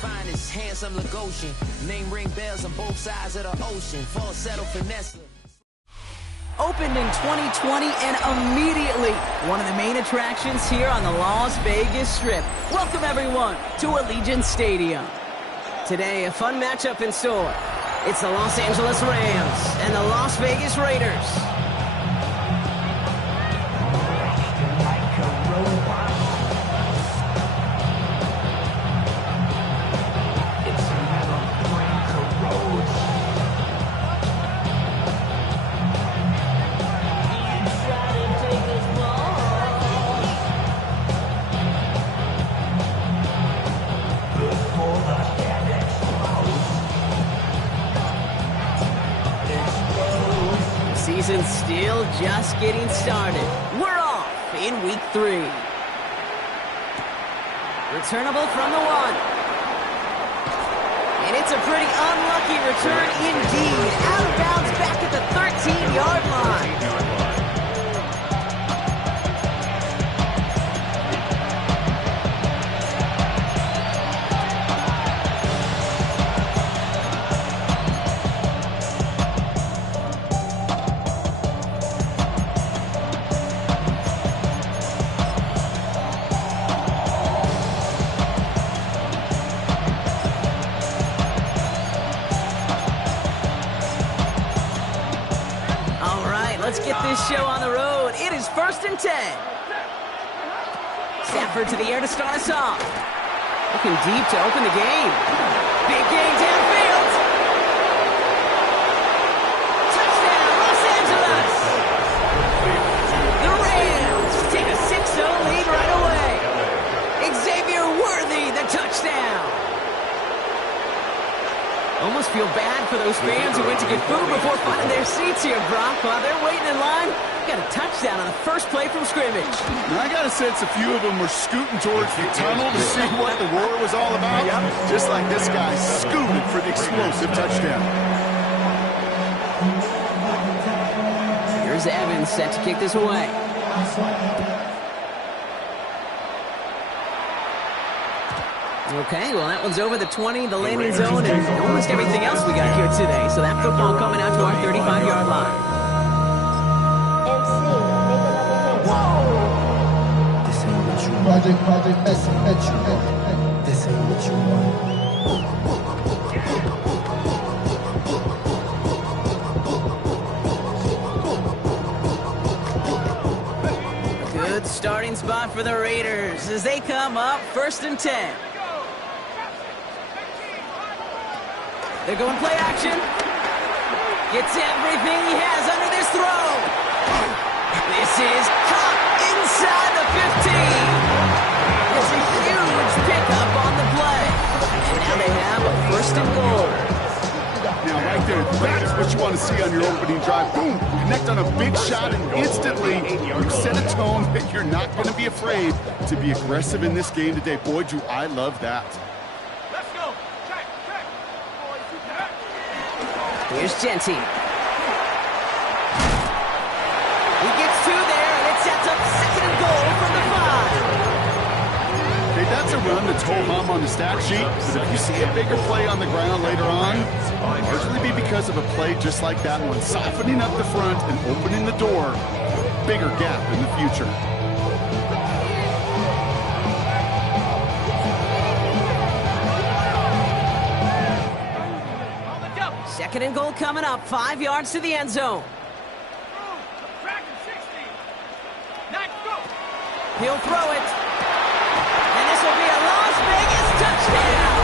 finest, handsome Lagosian. Name ring bells on both sides of the ocean. Falsetto finesse. Opened in 2020 and immediately one of the main attractions here on the Las Vegas Strip. Welcome everyone to Allegiant Stadium. Today, a fun matchup in store. It's the Los Angeles Rams and the Las Vegas Raiders. Season's still just getting started. We're off in week 3. Returnable from the 1. And it's a pretty unlucky return indeed. Out of bounds back at the 13-yard line. Let's get this show on the road. It is 1st and 10. Stafford to the air to start us off. Looking deep to open the game. Big game downfield. Touchdown, Los Angeles. The Rams take a 6-0 lead right away. Xavier Worthy, the touchdown. Almost feel bad for those fans who went to get food before finding their seats here, Brock. While they're waiting in line, got a touchdown on the first play from scrimmage. Now, I got a sense a few of them were scooting towards the tunnel to see what the roar was all about. Just like this guy scooted for the explosive touchdown. Here's Evans set to kick this away. Okay, well, that one's over the 20, the landing zone, and almost everything else we got here today. So that football coming out to our 35-yard line. Whoa! This ain't what you want. This ain't what you want. Good starting spot for the Raiders as they come up 1st and 10. They're going play action. Gets everything he has under this throw. This is caught inside the 15. It's a huge pickup on the play. And now they have a 1st and goal. Now, right there, that's what you want to see on your opening drive. Boom! Connect on a big shot, and instantly you set a tone that you're not going to be afraid to be aggressive in this game today. Boy, do I love that. Here's Genty. He gets 2 there, and it sets up 2nd and goal from the 5. Okay, that's a run that's ho-hum on the stat sheet, but if you see a bigger play on the ground later on, it'll largely be because of a play just like that one, softening up the front and opening the door, bigger gap in the future. 2nd and goal coming up, 5 yards to the end zone. He'll throw it. And this will be a Las Vegas touchdown.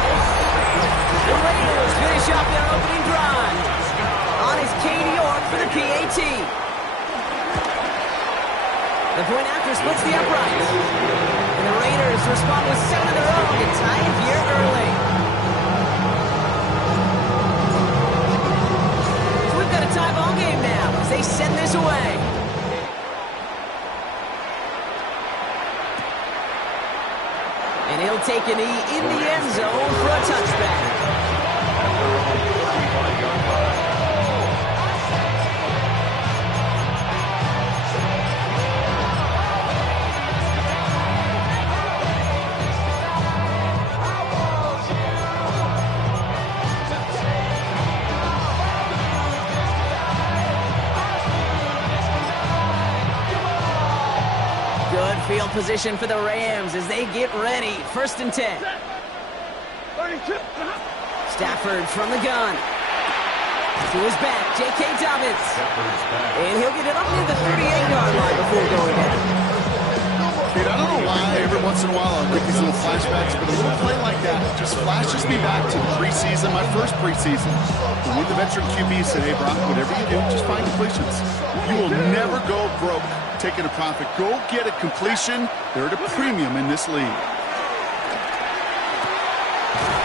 The Raiders finish off their opening drive. On is Cade York for the PAT. The point after splits the uprights. And the Raiders respond with 7 of their own to tie it here early. A tie ball game now as they send this away. And he'll take a knee in the end zone for a touchback. position for the Rams as they get ready. 1st and 10. Stafford from the gun. To his back, J.K. Dobbins. And he'll get it up near the 38-yard line before going down. Dude, I don't know why every once in a while I get these little flashbacks, but a little play like that just flashes me back to the preseason, my first preseason. When one of the veteran QBs said, hey, Brock, whatever you do, just find completions. You will never go broke taking a profit. Go get a completion. They're at a premium in this league.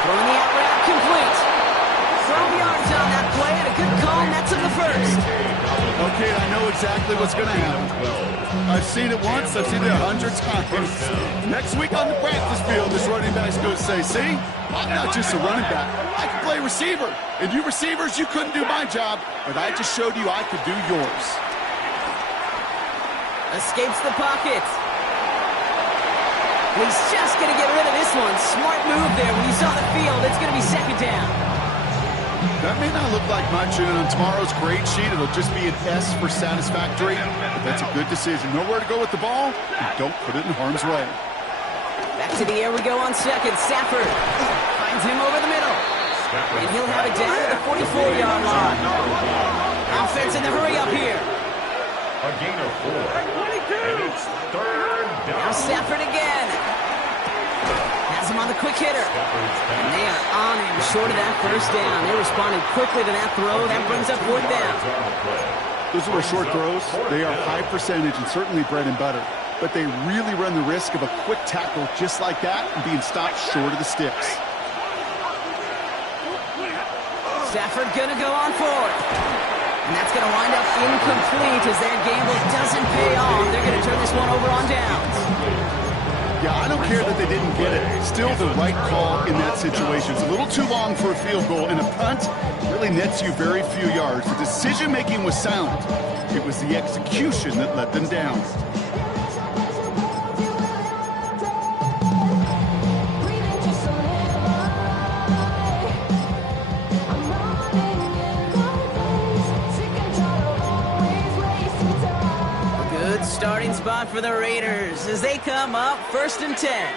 Throwing the out route complete. 12 yards on that play and a good call, and that's in the 1st. Okay, I know exactly what's going to happen. I've seen it once, I've seen it 100 times. Next week on the practice field, this running back's going to say, see, I'm not just a running back. I can play receiver. And you receivers, you couldn't do my job, but I just showed you I could do yours. Escapes the pocket. He's just going to get rid of this one. Smart move there. When you saw the field, it's going to be 2nd down. That may not look like much, and on tomorrow's grade sheet, it'll just be an S for satisfactory, but that's a good decision. Nowhere to go with the ball, and don't put it in harm's way. Back to the air we go on 2nd. Stafford finds him over the middle, and he'll have it down to the 44-yard line. Offense in the hurry up here. A gain of 4. And it's 3rd down. Now Stafford again. Has him on the quick hitter. And they are on him short of that 1st down. They responded quickly to that throw. That brings up 4th down. Those little short throws, they are high percentage and certainly bread and butter. But they really run the risk of a quick tackle just like that and being stopped short of the sticks. Stafford gonna go on forward. And that's gonna wind up incomplete as their gamble doesn't pay off. They're gonna turn this one over on downs. Yeah, I don't care that they didn't get it. Still the right call in that situation. It's a little too long for a field goal, and a punt really nets you very few yards. The decision-making was sound. It was the execution that let them down. Starting spot for the Raiders as they come up 1st and 10.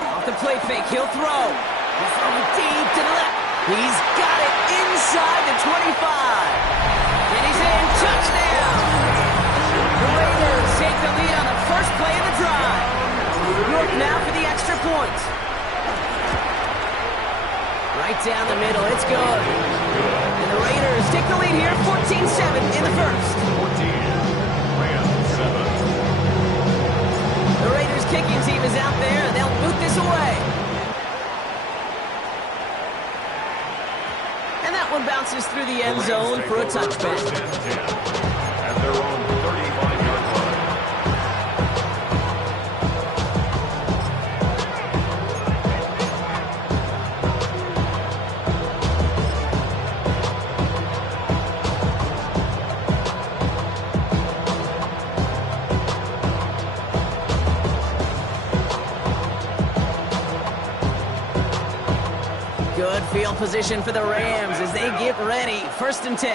Off the play fake, he'll throw. He's throwing deep to the left. He's got it inside the 25. And he's in. Touchdown. The Raiders take the lead on the first play of the drive. Look now for the extra point. Right down the middle, it's good. And the Raiders take the lead here, 14-7 in the 1st. The Raiders kicking team is out there, and they'll boot this away. And that one bounces through the end zone for a touchback. At their own 35-yard line. Good field position for the Rams as they get ready. 1st and 10.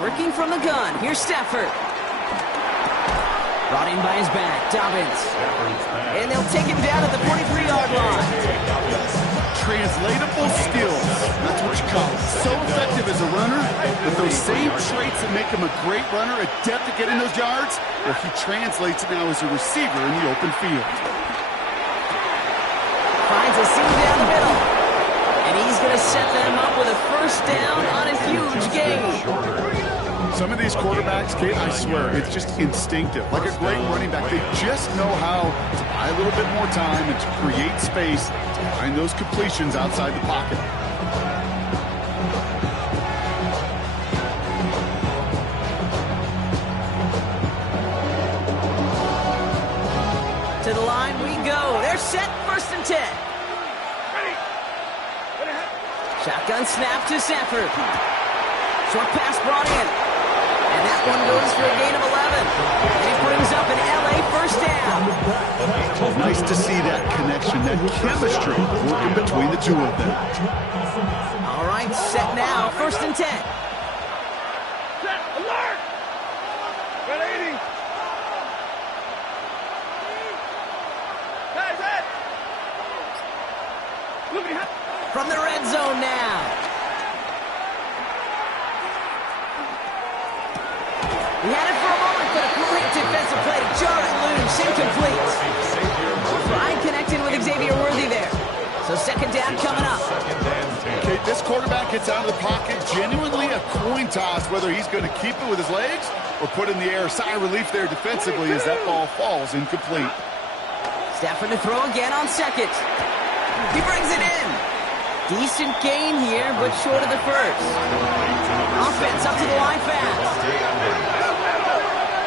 Working from the gun. Here's Stafford. Brought in by his back. Dobbins. And they'll take him down at the 43-yard line. Translatable skills. That's what you call it. So effective as a runner, but those same traits that make him a great runner, adept at getting those yards, well, he translates it now as a receiver in the open field. Finds a seam down the middle. And he's going to set them up with a 1st down on a huge gain. Some of these quarterbacks, Kate, I swear, it's just instinctive. Like a great running back, they just know how to buy a little bit more time and to create space to find those completions outside the pocket. To the line we go. They're set, 1st and 10. Shotgun snap to Stafford. Short pass brought in. And that one goes for a gain of 11. And it brings up an LA 1st down. Nice to see that connection, that chemistry working between the two of them. All right, set now, 1st and 10. Set, alert! Got 80. From the red zone now. He had it for a moment, but a great defensive play to jar it loose. Incomplete. Ryan connected with Xavier Worthy there. So second down coming up. Okay, this quarterback gets out of the pocket. Genuinely a coin toss whether he's going to keep it with his legs or put in the air. Sigh of relief there defensively as that ball falls incomplete. Stafford to throw again on second. He brings it in. Decent gain here, but short of the first. Offense up to the line fast.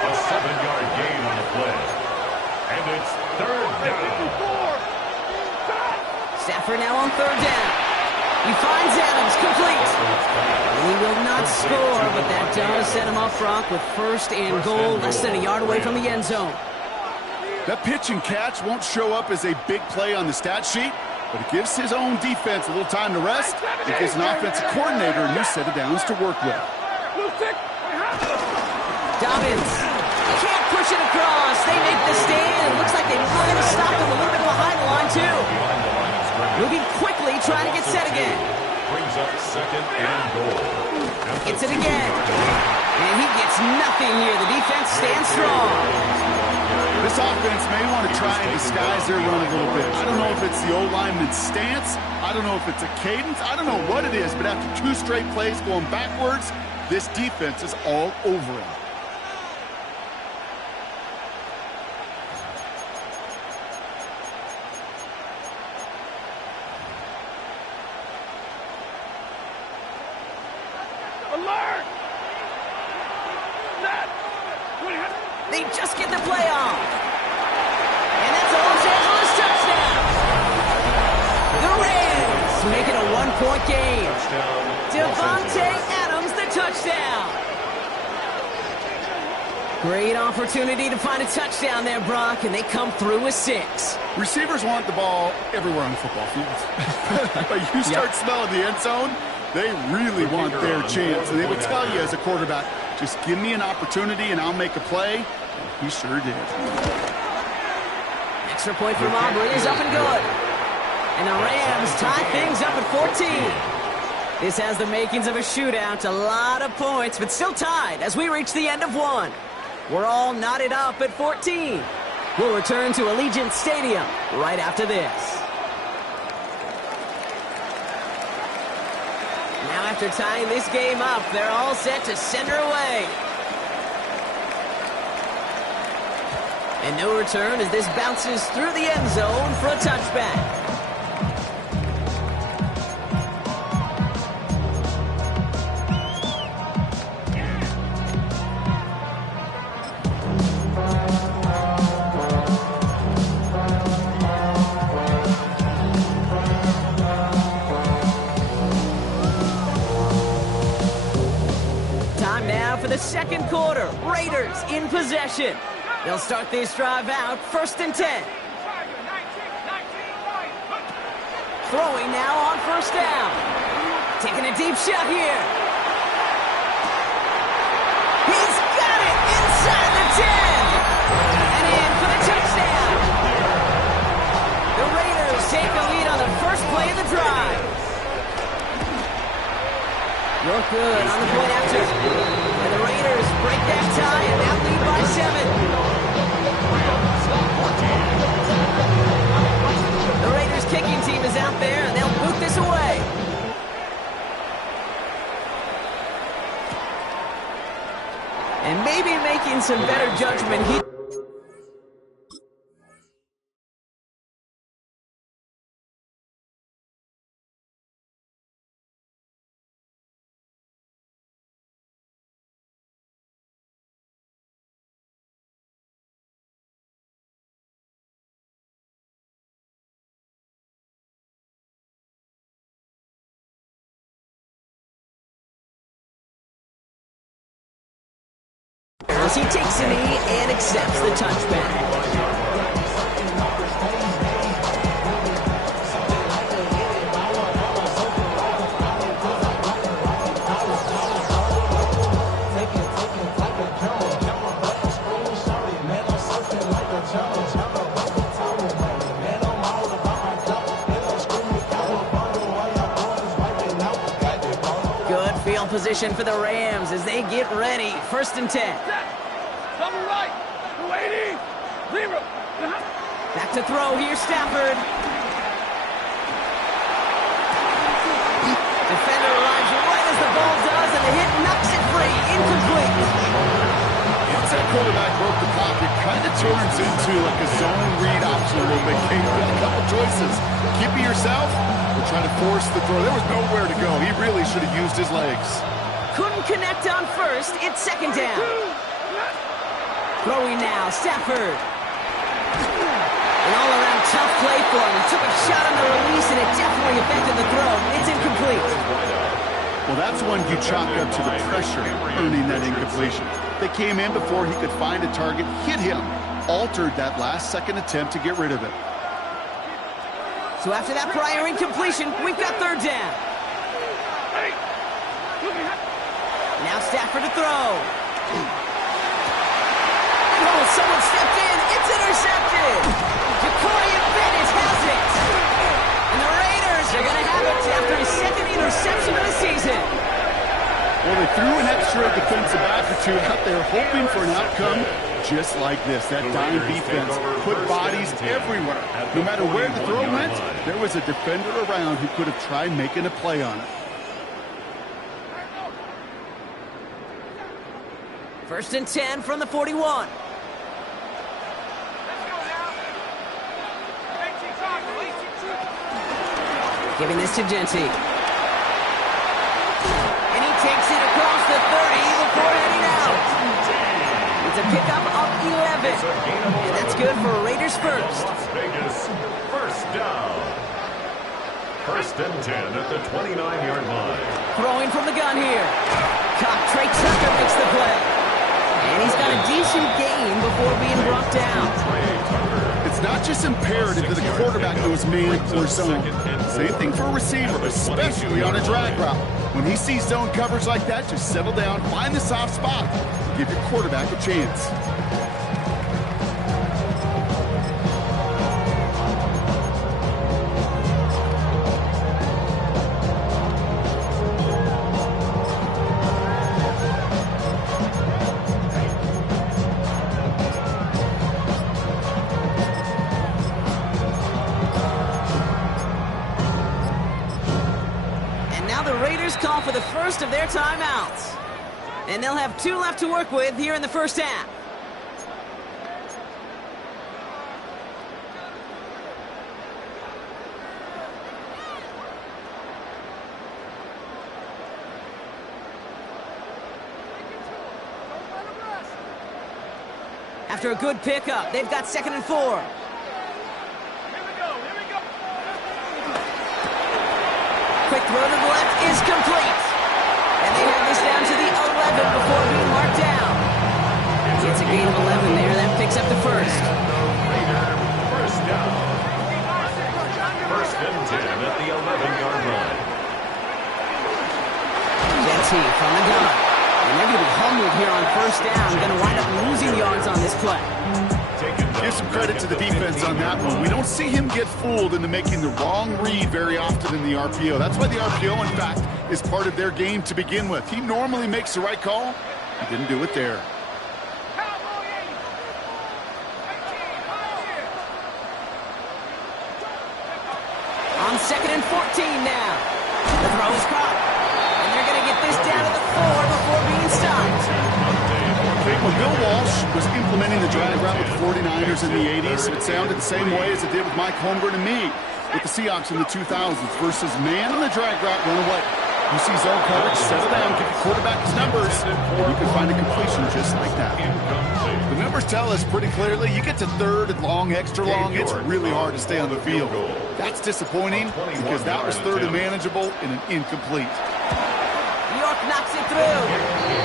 A 7-yard gain on the play. And it's third down. Stafford now on third down. He finds Adams, complete. He will not score, but that does set him up front with first and goal, less than a yard away from the end zone. That pitch and catch won't show up as a big play on the stat sheet, but it gives his own defense a little time to rest. It gives an offensive coordinator a new set of downs to work with. Dobbins can't push it across. They make the stand. It looks like they were going to stop him a little bit behind the line, too. Moving quickly, trying to get set again. Brings up second and goal. Gets it again. And he gets nothing here. The defense stands strong. This offense may want to try and disguise their run a little bit. I don't know if it's the old lineman's stance. I don't know if it's a cadence. I don't know what it is, but after 2 straight plays going backwards, this defense is all over him. Alert! They just get the play off. And that's a Los Angeles touchdown. The Rams make it a 1-point game. Devontae Adams, the touchdown. Great opportunity to find a touchdown there, Brock, and they come through with 6. Receivers want the ball everywhere on the football field. But you start smelling the end zone, they really want their chance. And they will tell you as a quarterback, just give me an opportunity and I'll make a play. He sure did. Extra point from Aubrey is up and good. And the Rams tie things up at 14. This has the makings of a shootout. A lot of points, but still tied as we reach the end of one. We're all knotted up at 14. We'll return to Allegiant Stadium right after this. Now after tying this game up, they're all set to send her away. And no return as this bounces through the end zone for a touchback. Time now for the second quarter. Raiders in possession. They'll start this drive out, 1st and 10. Throwing now on 1st down. Taking a deep shot here. He's got it inside the 10. And in for the touchdown. The Raiders take the lead on the first play of the drive. Look good on the point after. And the Raiders break that tie and now lead by 7. The Raiders kicking team is out there and they'll boot this away. And maybe making some better judgment here. As he takes a knee and accepts the touchback. position for the Rams as they get ready. 1st and 10. Back to throw here, Stafford. Defender arrives right as the ball does, and the hit knocks it free. Incomplete. Once that quarterback broke the pocket, kind of turns into like a zone read option a little bit. Kate, you got a couple choices. Keep it yourself or try to force the throw. There was nowhere to go. He really should have used his legs. Couldn't connect on 1st. It's 2nd down. Throwing now, Stafford. An all-around tough play for him. He took a shot on the release, and it definitely affected the throw. It's incomplete. Well, that's one you chalk up to the pressure earning that incompletion. They came in before he could find a target, hit him, altered that last-second attempt to get rid of it. So after that prior incompletion, we've got 3rd down. Now Stafford to throw. Oh, someone stepped in. It's intercepted. Jacorian Bennett has it. And the Raiders are going to have it after his 2nd interception of the season. Well, they threw an extra defensive back or two out there hoping for an outcome just like this. That dime defense put bodies everywhere. No matter where the throw went, there was a defender around who could have tried making a play on it. 1st and 10 from the 41. Giving this to Genty. And he takes it across the 30 before heading out. It's a pickup of 11. And that's good for Raiders first. Las Vegas, 1st down. 1st and 10 at the 29-yard line. Throwing from the gun here. Trey Tucker makes the play. And he's got a decent gain before being brought down. It's not just imperative that the quarterback knows man or zone. Same thing for a receiver, especially on a drag route. When he sees zone coverage like that, just settle down, find the soft spot, give your quarterback a chance. Call for the first of their timeouts. And they'll have 2 left to work with here in the 1st half. After a good pickup, they've got 2nd and 4. Quick throw to the left is complete. And they have this down to the 11 before being marked down. It's a gain of 11 there. That picks up the 1st. First down. 1st and 10 at the 11-yard line. Genty from the gun. And they're going to be humbled here on 1st down. Going to wind up losing yards on this play. Give some credit to the defense on that one. We don't see him get fooled into making the wrong read very often in the RPO. That's why the RPO, in fact, is part of their game to begin with. He normally makes the right call. He didn't do it there. On 2nd and 14 now. The throw is caught. And they're going to get this down to the 4 before being stopped. When Bill Walsh was implementing the drag route with the 49ers in the 80s, it sounded the same way as it did with Mike Holmgren and me with the Seahawks in the 2000s versus man on the drag route, run away. You see zone coverage, settle down, give your quarterback his numbers, and you can find a completion just like that. The numbers tell us pretty clearly, you get to 3rd and long, extra long, it's really hard to stay on the field. That's disappointing because that was 3rd and manageable in an incomplete. York knocks it through,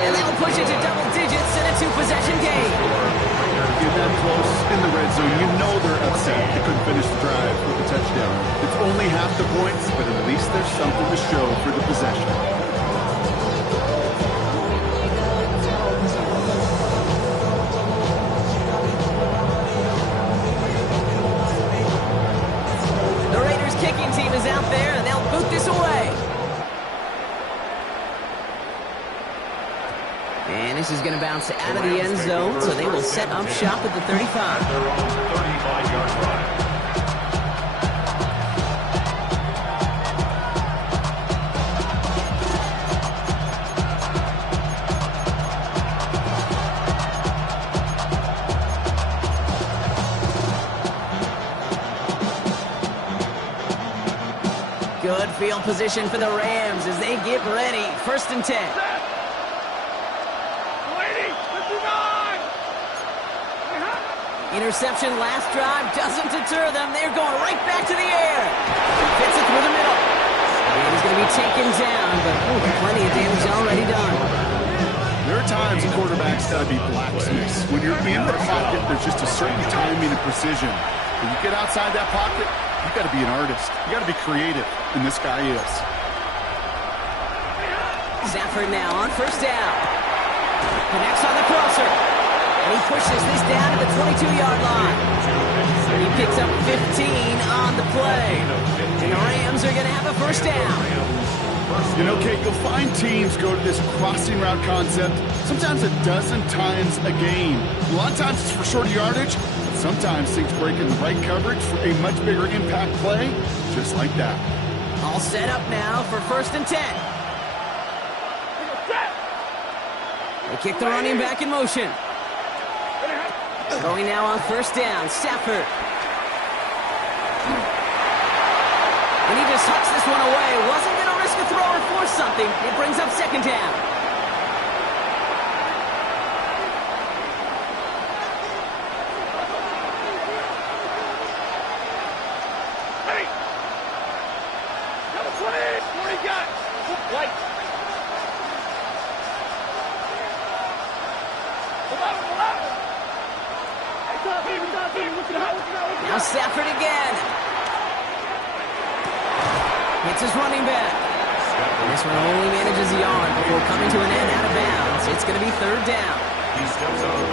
and that'll push it to double digits in a 2-possession game. Get that close in the red zone, you know they're upset they couldn't finish the drive with a touchdown. It's only half the points, but at least there's something to show for the possession. The Raiders kicking team is out there, and they'll boot this away. this is going to bounce out of the end zone, so they will set up shop at the 35. Their own 35-yard line. Good field position for the Rams as they get ready. 1st and 10. Interception last drive doesn't deter them. They're going right back to the air. Fits it through the middle. And he's going to be taken down, but plenty of damage already done. There are times quarterbacks got to be blacksmiths. When you're in the pocket, there's just a certain timing and precision. When you get outside that pocket, you got to be an artist. You got to be creative, and this guy is. Stafford now on 1st down. Connects on the crosser. And he pushes this down to the 22-yard line. He picks up 15 on the play. And the Rams are going to have a 1st down. You know, Kate, you'll find teams go to this crossing route concept sometimes a dozen times a game. A lot of times it's for shorter yardage, but sometimes things break in the right coverage for a much bigger impact play, just like that. All set up now for 1st and 10. They kick the running back in motion. Going now on 1st down, Stafford. And he just hucks this one away. Wasn't going to risk a throw or force something. It brings up 2nd down. Hey! Number 20! What do you got? White. Now Stafford again. Hits his running back. And this one only manages a yard before coming to an end out of bounds. It's going to be 3rd down.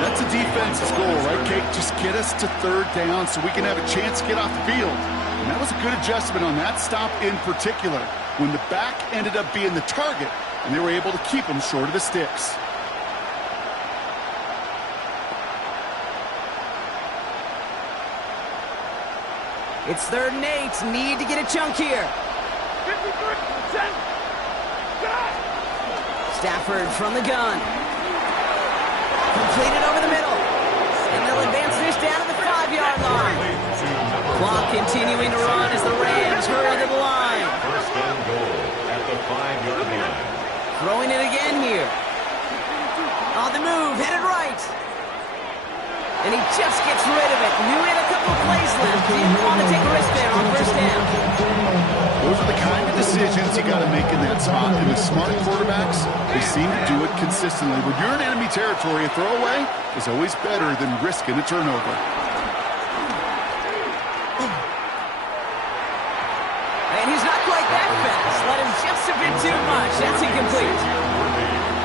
That's a defense's goal, right, Kate? Just get us to 3rd down so we can have a chance to get off the field. And that was a good adjustment on that stop in particular, when the back ended up being the target, and they were able to keep him short of the sticks. It's 3rd and 8. Need to get a chunk here. 53%. Stafford from the gun. Completed over the middle. And they'll advance this down to the 5-yard line. Clock continuing to run as the Rams hurry to the line. 1st and goal at the 5-yard line. Throwing it again here. On the move, headed right. And he just gets rid of it. Knew he had a couple of plays left. Didn't want to take a risk there on 1st down. Those are the kind of decisions you got to make in that spot. And the smart quarterbacks, they seem to do it consistently. When you're in enemy territory, a throwaway is always better than risking a turnover. And he's not quite that fast. Let him just a bit too much. That's incomplete.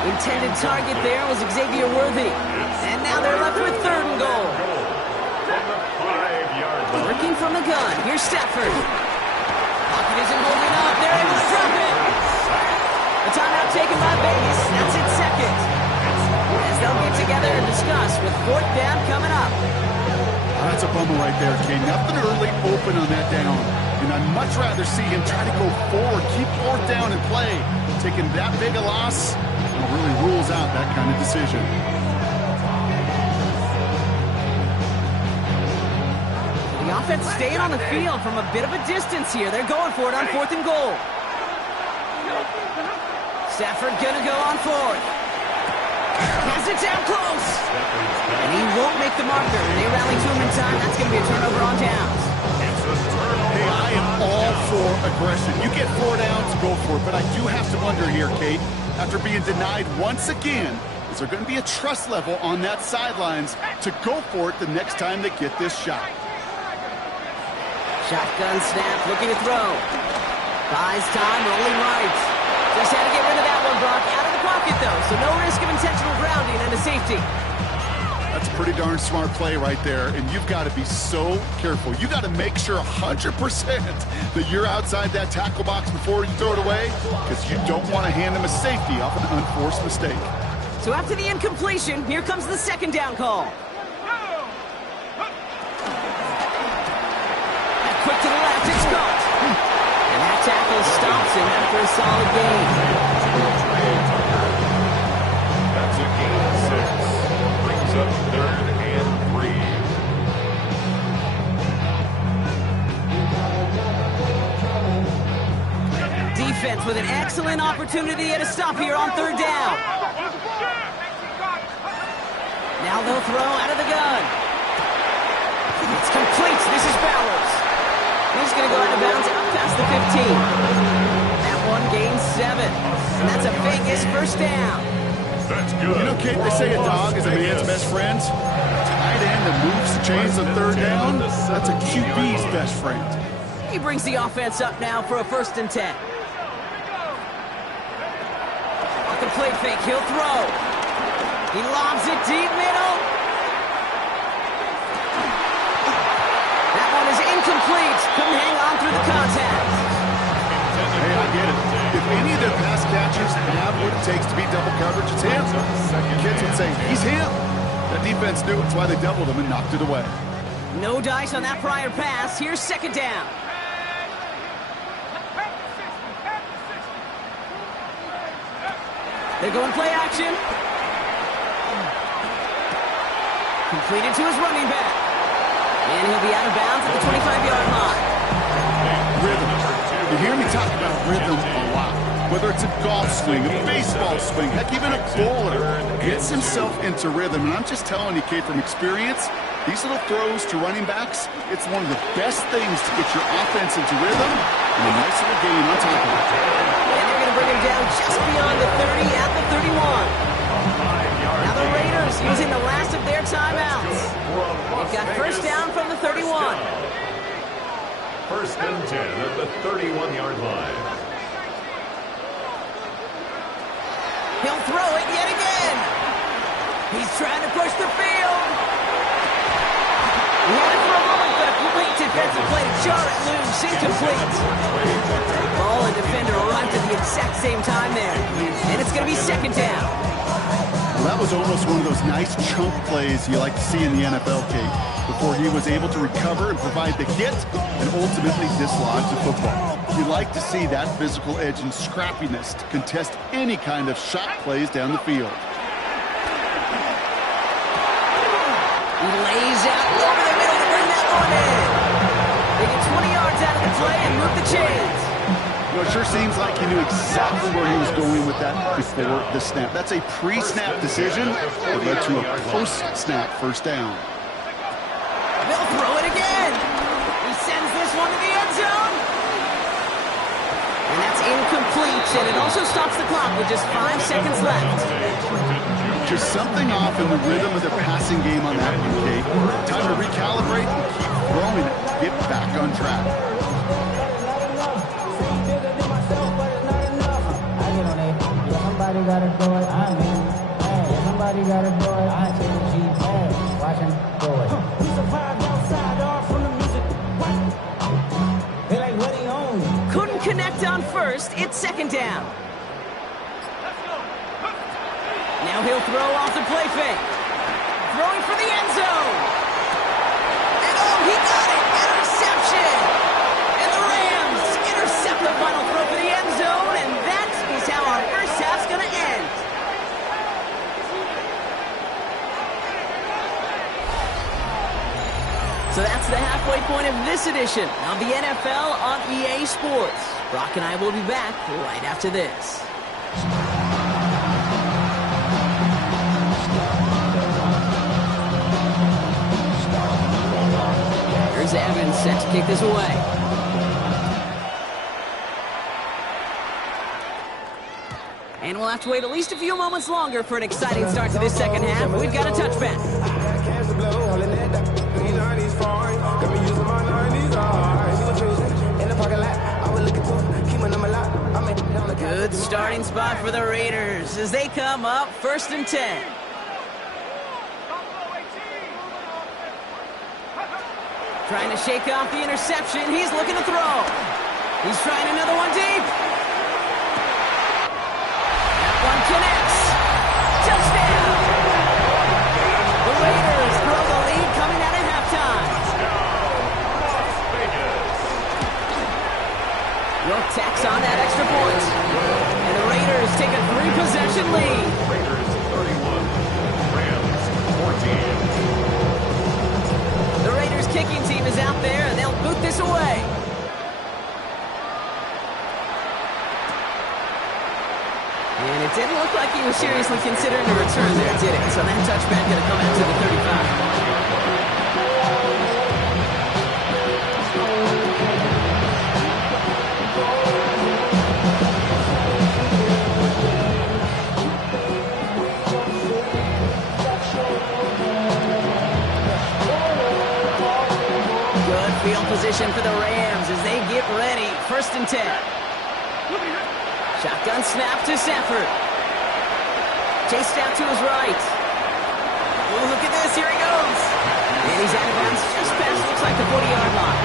Intended target there was Xavier Worthy. And now they're left with 3rd and goal. Working from the gun. Here's Stafford. Pocket isn't holding up. They're able to drop it. A timeout taken by Vegas. That's in 2nd. As they'll get together and discuss with 4th down coming up. Oh, that's a bummer right there, Kane. Nothing early open on that down. And I'd much rather see him try to go forward, keep 4th down and play. Taking that big a loss really rules out that kind of decision. The offense staying on the field from a bit of a distance here. They're going for it on 4th and goal. Stafford gonna go on 4th. Has it down close. And he won't make the marker. They rally to him in time. That's gonna be a turnover on downs. Hey, I am all for aggression. You get 4 downs, go for it. But I do have to wonder here, Kate, after being denied once again, is there going to be a trust level on that sidelines to go for it the next time they get this shot? Shotgun snap, looking to throw. Buys time, rolling right. Just had to get rid of that one, Brock. Out of the pocket, though, so no risk of intentional grounding and a safety. That's a pretty darn smart play right there, and you've got to be so careful. You got to make sure 100% that you're outside that tackle box before you throw it away, because you don't want to hand them a safety off an unforced mistake. So after the incompletion, here comes the second down call. Quick to the left, it's caught. And that tackle stops him after a solid gain. That's a gain of 6. Brings up 3rd and 3. Defense with an excellent opportunity at a stop here on 3rd down. Now they'll throw out of the gun. It's complete. This is Bowers. He's going to go out of bounds out past the 15. That one gains 7. And that's a Vegas first down. That's good. You know, Kate, they say a dog is a man's best friend. Tight end that moves the chains on 3rd down, that's a QB's best friend. He brings the offense up now for a 1st and 10. Off the play fake, he'll throw. He lobs it deep middle. That one is incomplete. Couldn't hang on through the contact. Hey, I get it. If any of their pass catchers have what it takes to beat double coverage, it's him. Kids would say, he's him. That defense knew it's why they doubled him and knocked it away. No dice on that prior pass. Here's 2nd down. They're going play action. Completed to his running back. And he'll be out of bounds at the 25-yard line. Rhythm. You hear me talk about rhythm a lot. Whether it's a golf swing, a baseball swing, heck, even a bowler gets himself into rhythm. And I'm just telling you, Kate, from experience, these little throws to running backs, it's one of the best things to get your offense into rhythm and a nice little game on top of it. And they're going to bring him down just beyond the 30 at the 31. Now the Raiders using the last of their timeouts. They've got 1st down from the 31. 1st and 10 at the 31-yard line. He'll throw it yet again. He's trying to push the field. He had it for a moment, but a complete defensive play to jar it loose. Incomplete. Ball and defender arrived at the exact same time there. And it's going to be 2nd down. Well, that was almost one of those nice chunk plays you like to see in the NFL, Kate, before he was able to recover and provide the hit and ultimately dislodge the football. You like to see that physical edge and scrappiness to contest any kind of shot plays down the field. He lays out over the middle to bring that one in. They get 20 yards out of the play and move the chains. You know, it sure seems like he knew exactly where he was going with that before the snap. That's a pre-snap decision that led to a post-snap 1st down. They'll throw it again. He sends this one to the end zone. And that's incomplete, and it also stops the clock with just 5 seconds left. Just something off in the rhythm of their passing game on that one, Kate. Time to recalibrate and keep throwing it. Get back on track. Somebody gotta do it, I mean, hey, somebody gotta do it, I change G, hey, watch him do it. We survived outside, all from the music, what? They like, what he on? Couldn't connect on 1st, it's 2nd down. Now he'll throw off the play fake. Throwing for the end zone. And oh, he got it, interception. And the Rams intercept the final throw for the end zone, and that is how our first half's gonna end. So that's the halfway point of this edition of the NFL on EA Sports. Brock and I will be back right after this. Here's Evans set to kick this away. And we'll have to wait at least a few moments longer for an exciting start to this 2nd half. We've got a touchback. Good starting spot for the Raiders as they come up 1st and 10. Trying to shake off the interception. He's looking to throw. He's trying another one deep. That one connects. Touchdown. interception lead. Raiders 31, Rams 14. The Raiders kicking team is out there, and they'll boot this away. And it didn't look like he was seriously considering a return there, did it? So that touchback going to come out to the 35. Good field position for the Rams as they get ready. 1st and 10. Shotgun snap to Stafford. Chased out to his right. Oh, look at this. Here he goes. And he's out of bounds just past, looks like the 40-yard line.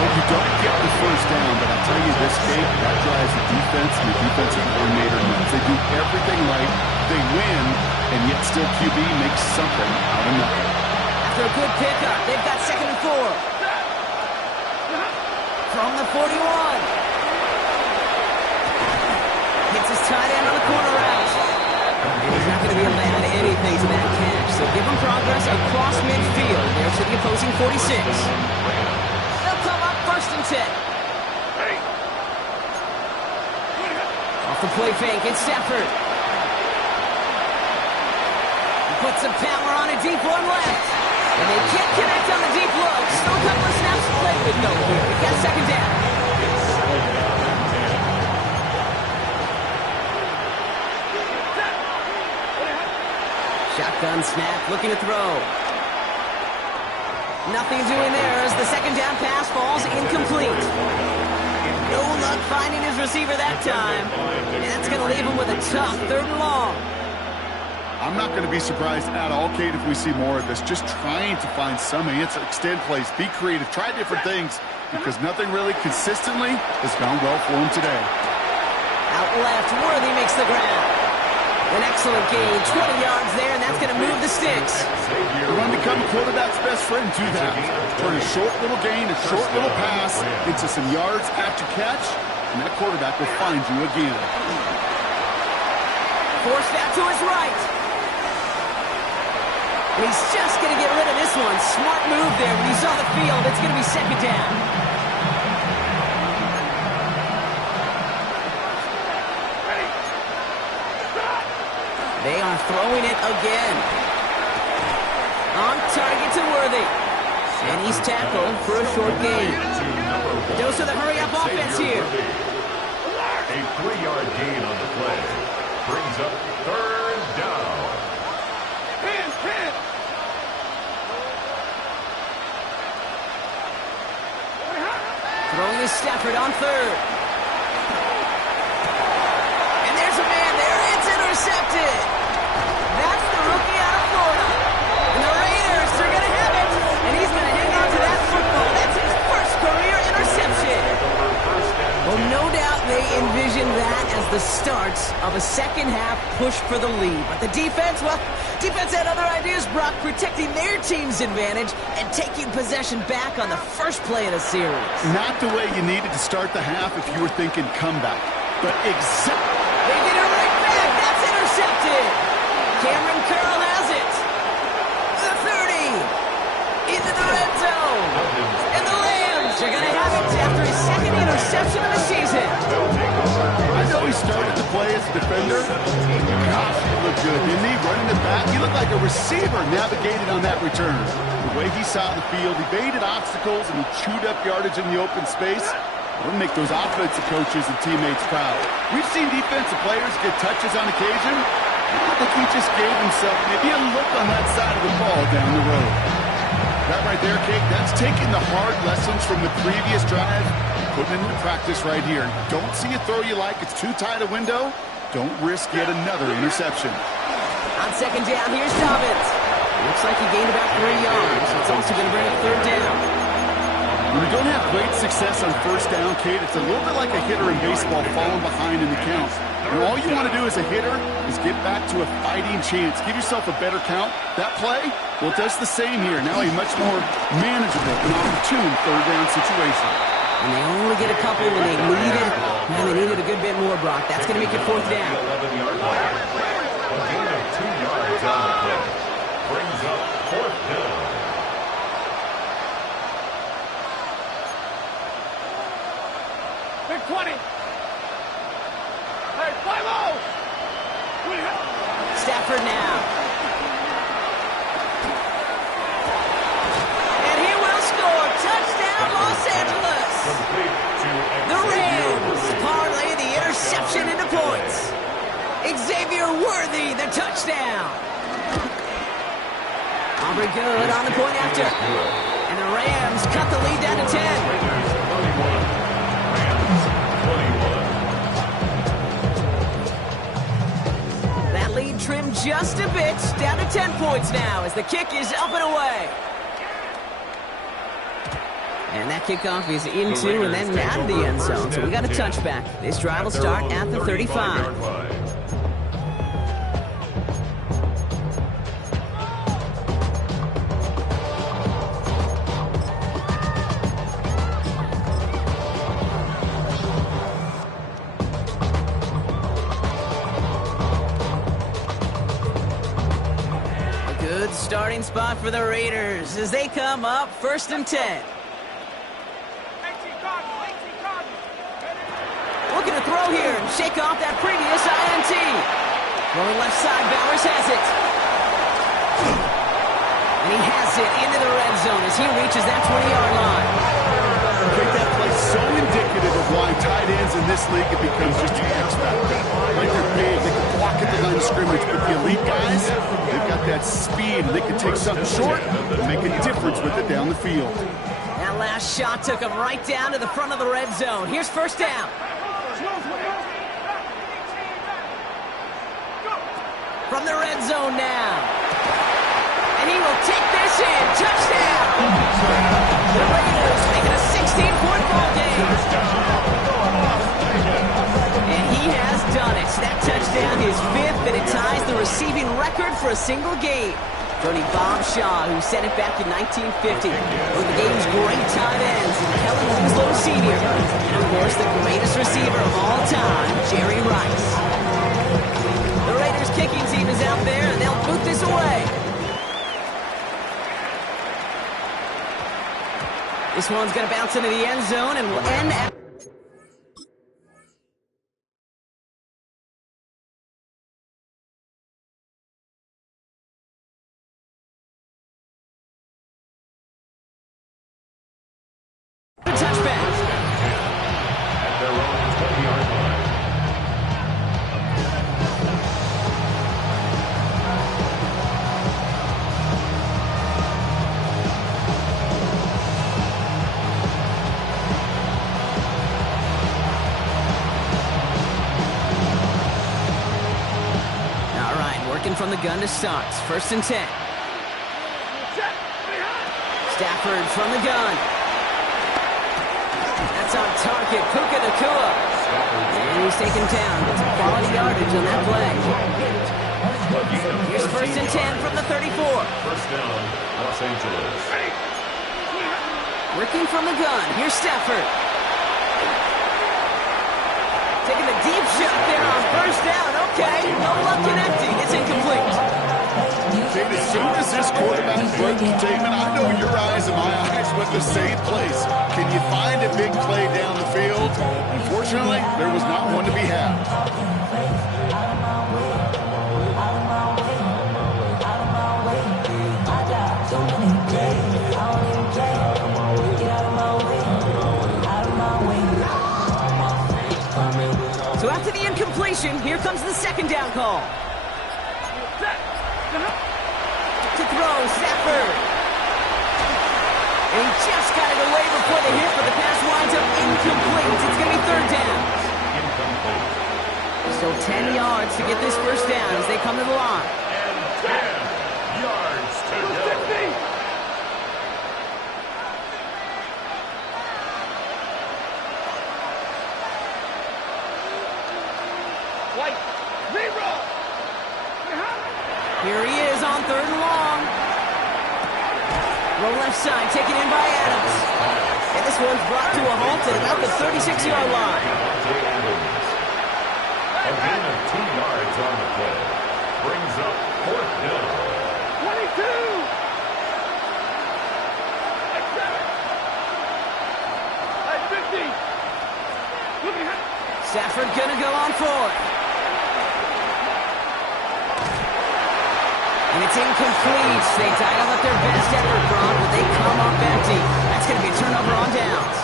Well, you don't get the first down, but I'll tell you this, Kate, that drives the defense and the defensive coordinator nuts. They do everything right. They win, and yet still QB makes something out of nothing. After a good pickup, they've got 2nd and 4. From the 41. Hits his tight end on the corner route. And he's not going to be able to add anything to that catch. So give him progress across midfield. There to the opposing 46. They'll come up 1st and 10. Off the play fake, it's Stafford. He puts some power on a deep one left. And they can't connect on the deep look. Still a couple of snaps to play with. No, here. We've got 2nd down. Shotgun snap, looking to throw. Nothing doing there as the 2nd down pass falls incomplete. No luck finding his receiver that time. And that's going to leave him with a tough 3rd and long. I'm not going to be surprised at all, Kate, if we see more of this. Just trying to find some answer, extend plays, be creative, try different things, because nothing really consistently has gone well for him today. Out left, Worthy makes the ground. An excellent gain, 20 yards there, and that's going to move the sticks. You're going to become a quarterback's best friend, too, that. Turn a short little gain, a short little pass into some yards after catch, and that quarterback will find you again. Forced out to his right. And he's just going to get rid of this one. Smart move there when he saw the field. It's going to be 2nd down. They are throwing it again. On target to Worthy. And he's tackled for a short gain. A dose of the hurry-up offense here. A 3-yard gain on the play. Brings up 3rd down. Throwing to Stafford on 3rd. And there's a man there. It's intercepted. That's the rookie out of Florida. And the Raiders are going to have it. And he's going to hang on to that football. That's his 1st career interception. Well, no doubt they envisioned that as the start of a 2nd half push for the lead. But the defense, well, defense had other ideas, Brock, protecting their team's advantage and taking possession back on the 1st play of the series. Not the way you needed to start the half if you were thinking comeback, but exactly. They get it right back. That's intercepted. Cameron Curl has it. The 30. Into the red zone. And the Lambs are going to have it after his 2nd interception of the season. I know he started to play as a defender. Gosh, he looked good, didn't he? Running it back. He looked like a receiver navigated on that return. The way he saw the field, he baited obstacles and he chewed up yardage in the open space. It'll make those offensive coaches and teammates proud. We've seen defensive players get touches on occasion. I think he just gave himself maybe a look on that side of the ball down the road. That right there, Kate, that's taking the hard lessons from the previous drive, putting it into practice right here. Don't see a throw you like. It's too tight a window. Don't risk yet another interception. On 2nd down, here's Dobbins. Looks like he gained about 3 yards. It's also going to bring up 3rd down. When you don't have great success on 1st down, Kate, it's a little bit like a hitter in baseball falling behind in the count. And all you want to do as a hitter is get back to a fighting chance. Give yourself a better count. That play, well, it does the same here. Now a much more manageable and opportune 3rd down situation. And they only get a couple when they need it Man, they needed a good bit more, Brock. That's going to make it fourth down. 11-yard line. A gain of 2 yards on the play. Brings up fourth down. Big 20. Hey, 5-0. Stafford now. And he will score. Touchdown, Los Angeles. Complete to The Rams parlay the interception into points. Xavier Worthy, the touchdown. Aubrey good on the point after. And the Rams cut the lead down to 10. Raiders 31. Rams 21. That lead trimmed just a bit, down to 10 points now as the kick is up and away. And that kickoff is into and then out of the end zone, so we got a touchback. This drive will start at the 35. Starting spot for the Raiders as they come up first and 10. Looking to throw here and shake off that previous INT. Going left side, Bowers has it. And he has it into the red zone as he reaches that 20-yard line. Okay, that play so indicative of why tight ends in this league it becomes just an X factor. Like they're big, they can block at the line of scrimmage, but the elite guys, they've got that speed, and they can take something short and make a difference with it down the field. That last shot took him right down to the front of the red zone. Here's first down. From the red zone now. And he will take this in. Touchdown! The Raiders make it a 16-point ball game. And he has done it. That touchdown is fifth, and it ties the receiving record for a single game. Joining Bob Shaw, who set it back in 1950. One of the game's great tight ends, and Kellen Winslow Sr. And, of course, the greatest receiver of all time, Jerry Rice. The Raiders kicking team is out there, and they'll boot this away. This one's going to bounce into the end zone and will end at... the touchback. At their own 20-yard line. All right, working from the gun to start. First and 10. Stafford from the gun. That's on target. Puka Nacua. And he's taken down. Some quality yardage on that play. Here's first and 10 from the 34. First down, Los Angeles. Working from the gun. Here's Stafford. Taking the deep shot there on first down. Okay, no luck connecting. It's incomplete. And as soon as this quarterback broke containment, I know your eyes and my eyes went the same place. Can you find a big play down the field? Unfortunately, there was not one to be had. So after the incompletion, here comes the second down call. To throw, Stafford. And he just got it away before the hit, but the pass winds up incomplete. It's going to be third down. Incomplete. So 10 yards to get this first down as they come to the line. And 10 yards to go. White, zero. Here he is on third and long. Roll left side, taken in by Adams. And this one's brought to a halt at about the 36-yard line. A gain of 2 yards on the play. Brings up 4th down. 22. Hey, 50. Look at him. Stafford gonna go on fourth. And it's incomplete. They dial up their best effort, Braun, but they come up empty. That's going to be a turnover on downs.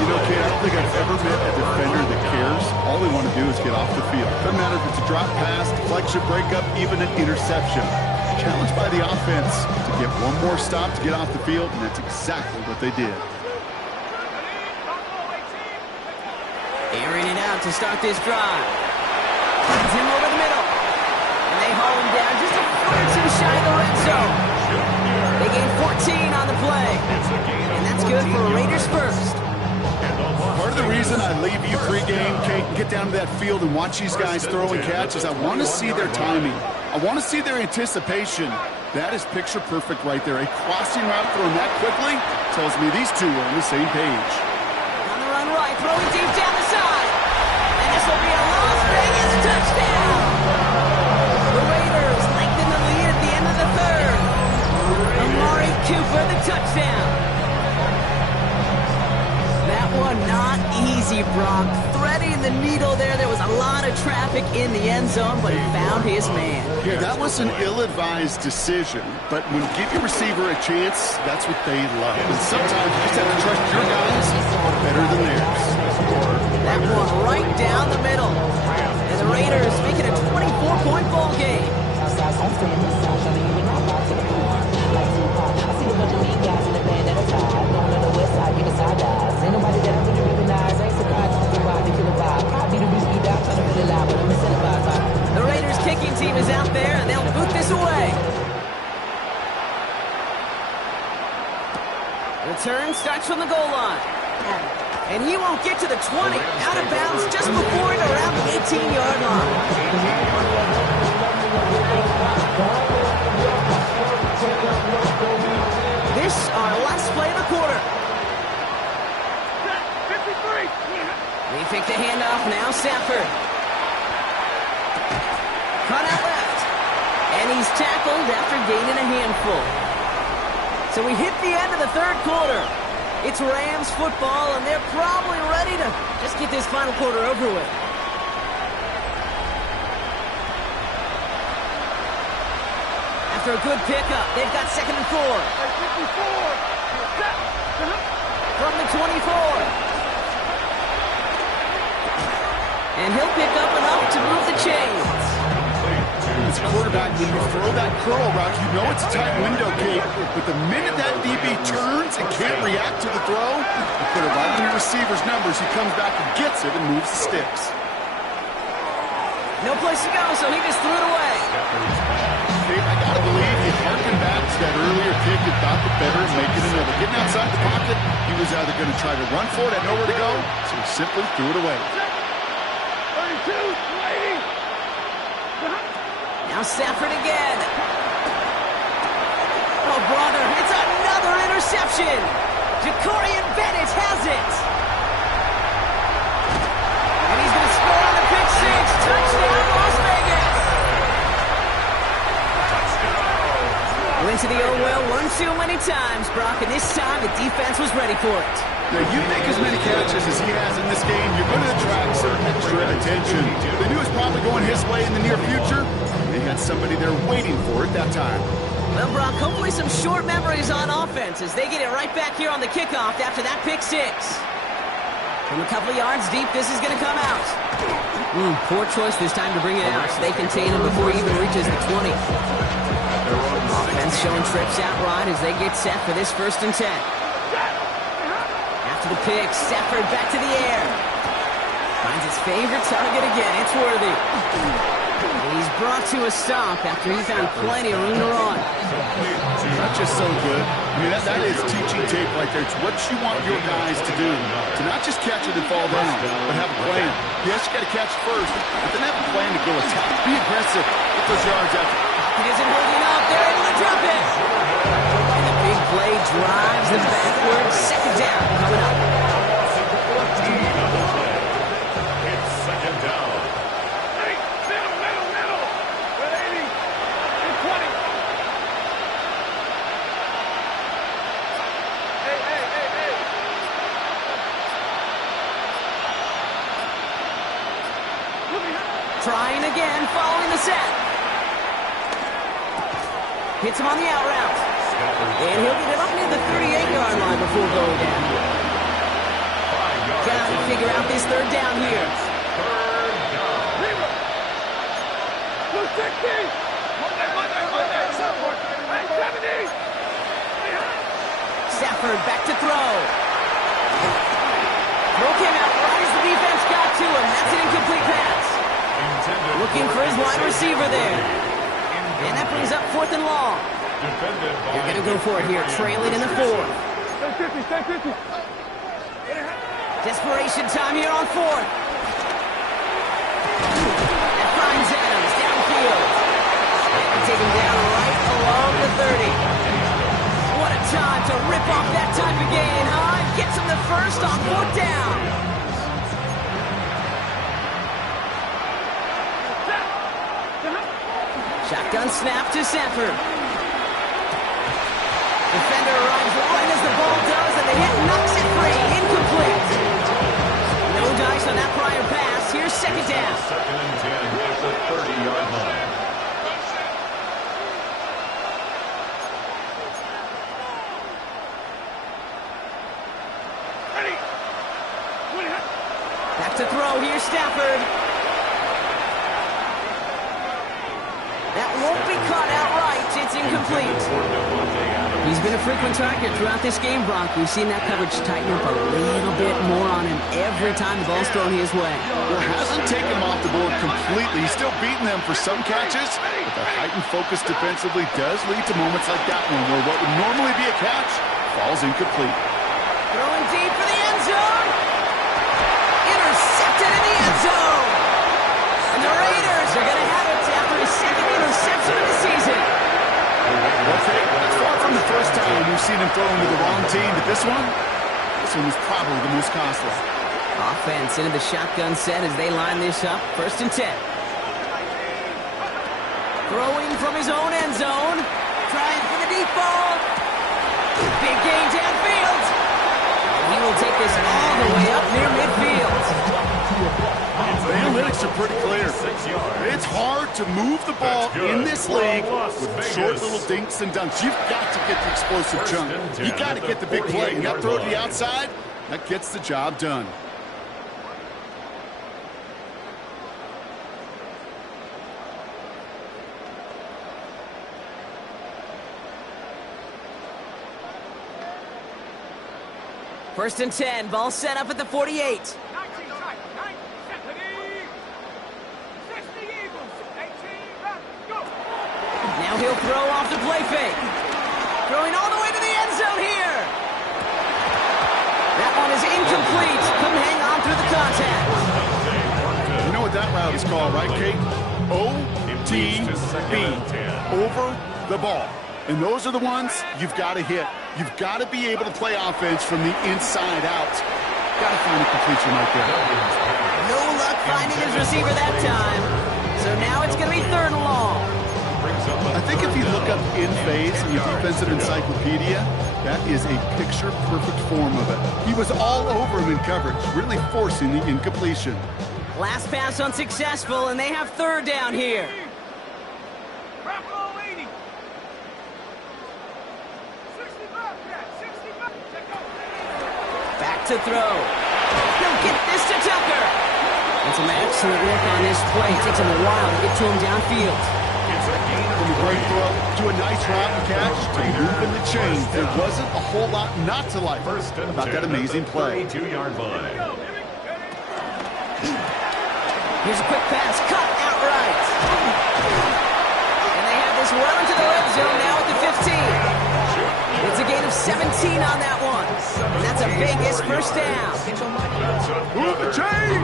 You know, Kate, I don't think I've ever met a defender that cares. All they want to do is get off the field. Doesn't matter if it's a drop pass, deflection, breakup, even an interception. Challenged by the offense to get one more stop to get off the field, and that's exactly what they did. Airing it out to start this drive. Finds him over the middle. And they haul him down just a foot or two shy of the red zone. They gain 14 on the play. And that's good for a Raiders first. Part of the reason I leave you pregame, Kate, and get down to that field and watch these guys throw and catch is I want to see their timing. I want to see their anticipation. That is picture perfect right there. A crossing route thrown that quickly tells me these two are on the same page. On the run right, throwing deep down the side. And this will be a Las Vegas touchdown. The Raiders lengthen the lead at the end of the third. Amari Cooper, the touchdown. That one not easy, Brock. Threading the needle there. There was a lot of traffic in the end zone, but he found his man. Yeah, that was an ill-advised decision, but when you give your receiver a chance, that's what they love. And sometimes you just have to trust your guys better than theirs. That one right down the middle. And the Raiders make it a 24-point ball game. The Raiders kicking team is out there, and they'll boot this away. Return starts from the goal line. And he won't get to the 20. Out of bounds just before it around the 18-yard line. This our last play of the quarter. 53. They pick the handoff now, Stafford. Cut out left. And he's tackled after gaining a handful. So we hit the end of the third quarter. It's Rams football, and they're probably ready to just get this final quarter over with. After a good pickup, they've got 2nd and 4. 54. From the 24. And he'll pick up enough to move the chains. As a quarterback, when you throw that curl route, you know it's a tight window, Kate. But the minute that DB turns and can't react to the throw, you put it right on your receiver's numbers. He comes back and gets it and moves the sticks. No place to go, so he just threw it away. Kate, I gotta believe he harkened back to that earlier kick and thought the better is making another. Getting outside the pocket, he was either going to try to run for it, had nowhere to go, so he simply threw it away. 32. Lady. Now Stafford again. Oh, brother, it's another interception. Jacorian Bennett has it. And he's going to score on the pick six. Touchdown, Las Vegas. Went to the oh well one too many times, Brock, and this time the defense was ready for it. Now, you make as many catches as he has in this game, you're going to attract some extra attention. They knew it was probably going his way in the near future. They had somebody there waiting for it that time. Well, Brock, hopefully some short memories on offense as they get it right back here on the kickoff after that pick six. From a couple of yards deep, this is going to come out. Poor choice this time to bring it out so they contain him before he even reaches the 20. Offense showing trips out right as they get set for this 1st and 10. After the pick, Stafford back to the air. Finds his favorite target again. It's Worthy. He's brought to a stop after he found plenty of room to run. Not just so good. I mean, that is teaching tape right there. It's what you want your guys to do. To not just catch it and fall down, but have a plan. Yes, you got to catch it first, but then have a plan to go attack. Be aggressive. Get those yards out. It isn't holding up. They're able to drop it. And the big play drives them backwards. 2nd down coming up. It's 2nd down. Trying again, following the set. Hits him on the out route. And he'll get it up near the 38-yard line before going down. Got to figure out this third down here. Stafford back to throw. Throw came out right as the defense got to him. That's an incomplete pass. Looking for his wide receiver there. And that brings up 4th and long. They're going to go for it here, trailing in the 4th. Desperation time here on 4th. That finds Adams downfield. And take him down right along the 30. What a time to rip off that type of gain, huh? Gets him the first on 4th down. Shotgun snap to Stafford. Defender arrives right as the ball does, and the hit knocks it free. Incomplete. No dice on that prior pass. Here's 2nd down. 2nd and 10 at the 30-yard line. Back to throw. Here's Stafford. That won't be caught outright. It's incomplete. He's been a frequent target throughout this game, Brock. We've seen that coverage tighten up a little bit more on him every time the ball's thrown his way. Well, hasn't taken him off the board completely. He's still beating them for some catches, but the heightened focus defensively does lead to moments like that one where what would normally be a catch falls incomplete. Throwing deep for the end zone. Intercepted in the end zone. And the Raiders are going to have it after his 2nd interception of the season. Okay, that's far from the first time we've seen him throw into the wrong team, but this one was probably the most costly. Offense into the shotgun set as they line this up. 1st and 10. Throwing from his own end zone. Trying for the deep ball. Big gain downfield. And he will take this all the way up near midfield. The analytics are pretty clear. It's hard to move the ball in this league with short little dinks and dunks. You've got to get the explosive chunk. You've got to get the big play. And that throw to the outside, that gets the job done. First and 10, ball set up at the 48. Now he'll throw off the play fake. Throwing all the way to the end zone here. That one is incomplete. Couldn't hang on through the contact. You know what that route is called, right, Kate? OTB. Over the ball. And those are the ones you've got to hit. You've got to be able to play offense from the inside out. Got to find a completion right there. No luck finding his receiver that time. So now it's going to be 3rd and long. I think if you look up in phase in your defensive encyclopedia, that is a picture-perfect form of it. He was all over him in coverage, really forcing the incompletion. Last pass unsuccessful, and they have 3rd down here. Back to throw. He'll get this to Tucker. And some excellent work on this play. It takes him a while to get to him downfield. From a great throw to a nice route and catch to moving the chain. There wasn't a whole lot not to like about that amazing play. 32-yard line. Here's a quick pass, cut outright. And they have this well into the red zone now at the 15. It's a gain of 17 on that one. And that's a biggest first down. Move the chain!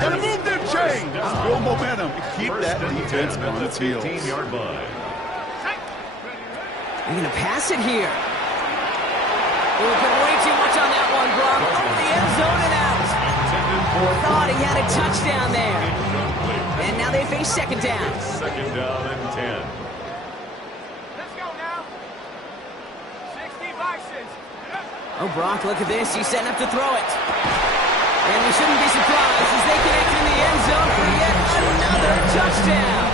Gotta move them chain! Build momentum and keep that defense on its heels. 15-yard line. They're going to pass it here. Oh, put way too much on that one, Brock. Over the end zone and out. Thought he had a touchdown there. And now they face 2nd down. 2nd down and 10. Let's go now. 60 vices. Oh, Brock, look at this. He's setting up to throw it. And we shouldn't be surprised as they connect in the end zone for yet another touchdown.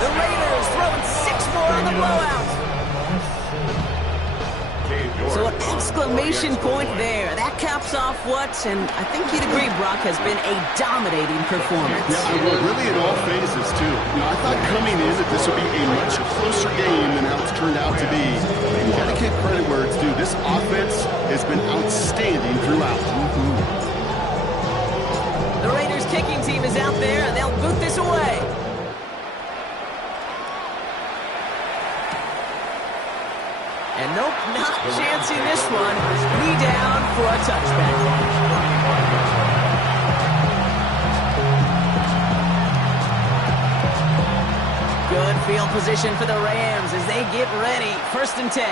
The Raiders throwing 6 more on the blowout. So an exclamation point there. That caps off what, and I think you'd agree, Brock, has been a dominating performance. Yeah, well, really in all phases, too. I thought coming in that this would be a much closer game than how it's turned out to be. You got to give credit where it's due. This offense has been outstanding throughout. The Raiders kicking team is out there, and they'll boot this away. And nope, not chancing this one. Knee down for a touchback. Good field position for the Rams as they get ready. 1st and 10.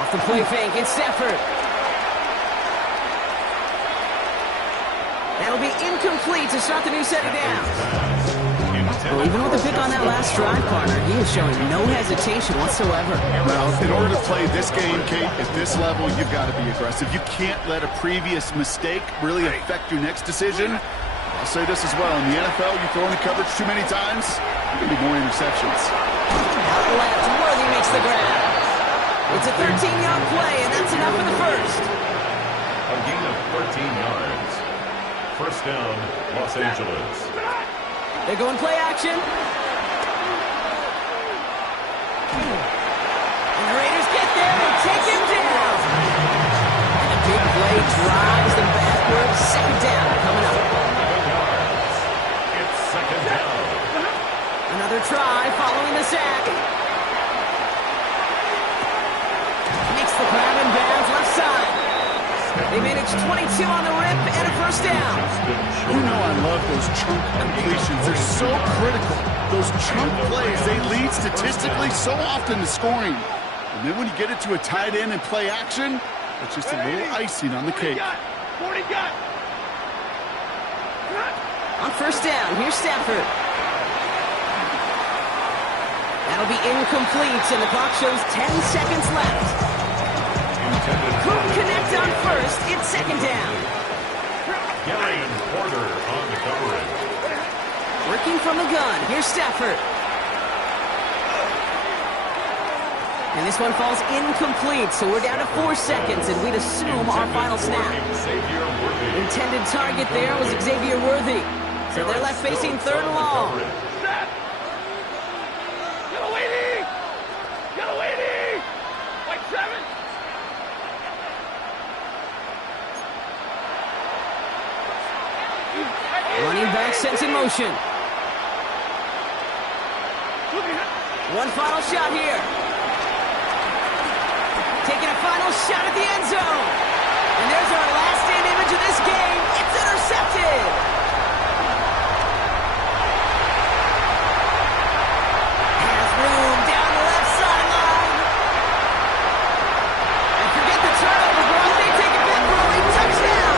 Off the play fake, it's Stafford. That'll be incomplete to start the new set of downs. Well, even with the pick on that last drive, partner, he is showing no hesitation whatsoever. Well, in order to play this game, Kate, at this level, you've got to be aggressive. You can't let a previous mistake really affect your next decision. I'll say this as well. In the NFL, you throw in the coverage too many times, there's going to be more interceptions. Out left, Worthy makes the grab. It's a 13-yard play, and that's enough for the first. A gain of 13 yards. First down, Los Angeles. They're going play action. And the Raiders get there and take him down. And a big play drives them backwards. 2nd down coming up. 11 yards. It's 2nd down. Another try following the sack. Makes the grab and bounds left side. They manage 22 on the rip and a first down. You know I love those chunk completions. They're so critical. Those chunk plays, they lead statistically so often to scoring. And then when you get it to a tight end and play action, it's just a little icing on the cake. 40 got. On 1st down, here's Stafford. That'll be incomplete, and the clock shows 10 seconds left. Couldn't connect on 1st. It's 2nd down. Gary and Porter on the coverage. Working from the gun. Here's Stafford. And this one falls incomplete, so we're down to 4 seconds, and we'd assume our final snap. Intended target there was Xavier Worthy. So they're left facing 3rd and long. Running back sent in motion. One final shot here. Taking a final shot at the end zone. And there's our last stand image of this game. It's intercepted. Has room down the left sideline. And forget the turnover, bro. They take it back for a late touchdown.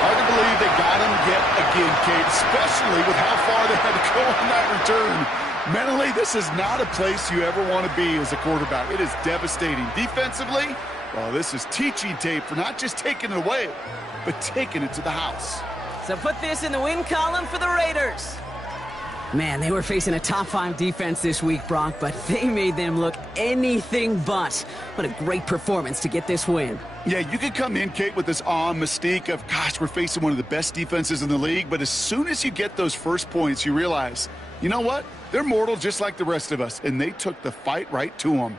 Hard to believe they got him yet again, Kate, especially with how far they had to go on that return. Mentally, this is not a place you ever want to be as a quarterback. It is devastating. Defensively, well, this is teaching tape for not just taking it away, but taking it to the house. So put this in the win column for the Raiders. Man, they were facing a top 5 defense this week, Brock, but they made them look anything but. What a great performance to get this win. Yeah, you could come in, Kate, with this mystique of, gosh, we're facing one of the best defenses in the league, but as soon as you get those first points, you realize, you know what? They're mortal just like the rest of us, and they took the fight right to them.